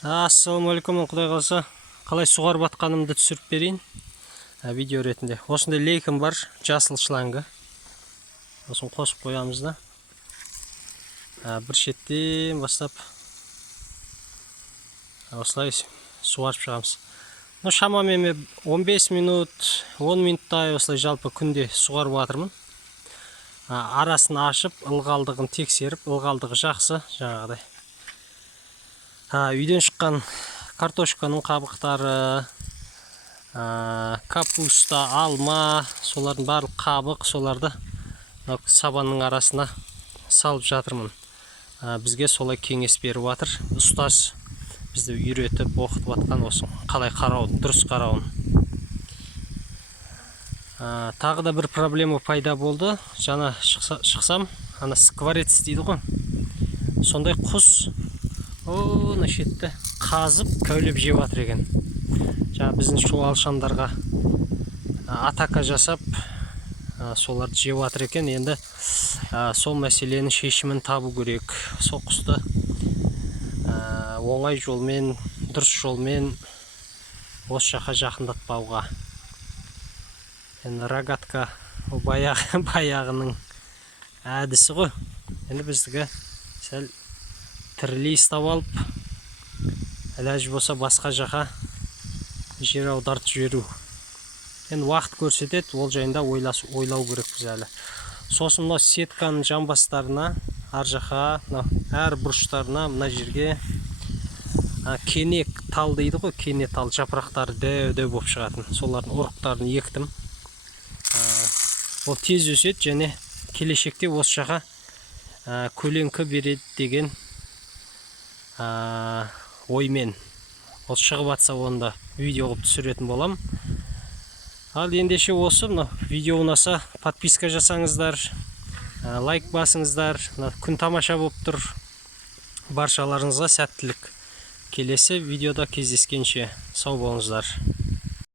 Ассалаумағалейкум, құдай қаласа қалай суғарып атқанымды түсіріп берейін видео ретінде. Осындай лейкім бар, жасыл шлангы. Осын қосып қоямыз да. Бір шеттен бастап осылай суарып шығамыз. Шамамен 15 минут, 10 минуттай осылай жалпы күнде суғарып атырмын. Арасын ашып, ылғалдығын тексеріп, ылғалдығы жақсы жаңағыдай. Үйден шыққан картошканың қабықтары, капуста, алма, солардың барлық қабық, соларды сабанның арасына салып жатырмын. Бізге солай кеңес беріп жатыр. Ұстаз бізді үйретіп, оқытып жатқан осы қалай қарауын, дұрыс қарауын. Тағы да бір проблема пайда болды. Жаңа шықсам, ана скворец дейді ғой. Сондай құс на шетті қазып, кәулеп жеп жатыр екен. Жаңа біздің шу алшандарға атака жасап, соларды жеп жатыр екен. Енді сол мәселенің шешімін табу керек. Сол құсты оңай жолмен, дұрыс жолмен осы жаққа жақындатпауға. Енді рогатка баяғының әдісі ғой. Енді біздігі сәл тірілей ұстап алып, әләж болса басқа жаққа жер аудартып жіберу. Енді уақыт көрсетеді, ол жайында ойлау керек біз әлі. Сосын мына сетканың жамбастарына, ар жаққа, әр бұрыштарына, мына жерге кенек тал дейді ғой, кенек тал жапырақтары дәу болып шығатын. Солардың ұрықтарын ектім. Ол тез өседі және келешекте осы жаққа көлеңкі береді деген оймен. Ол шығып атса онда видео қылып түсіретін болам. Ал ендеше осы, видео ұнаса подписка жасаңыздар, лайк басыңыздар. Күн тамаша болып тұр. Баршаларыңызға сәттілік. Келесі видеода кездескенше сау болыңыздар.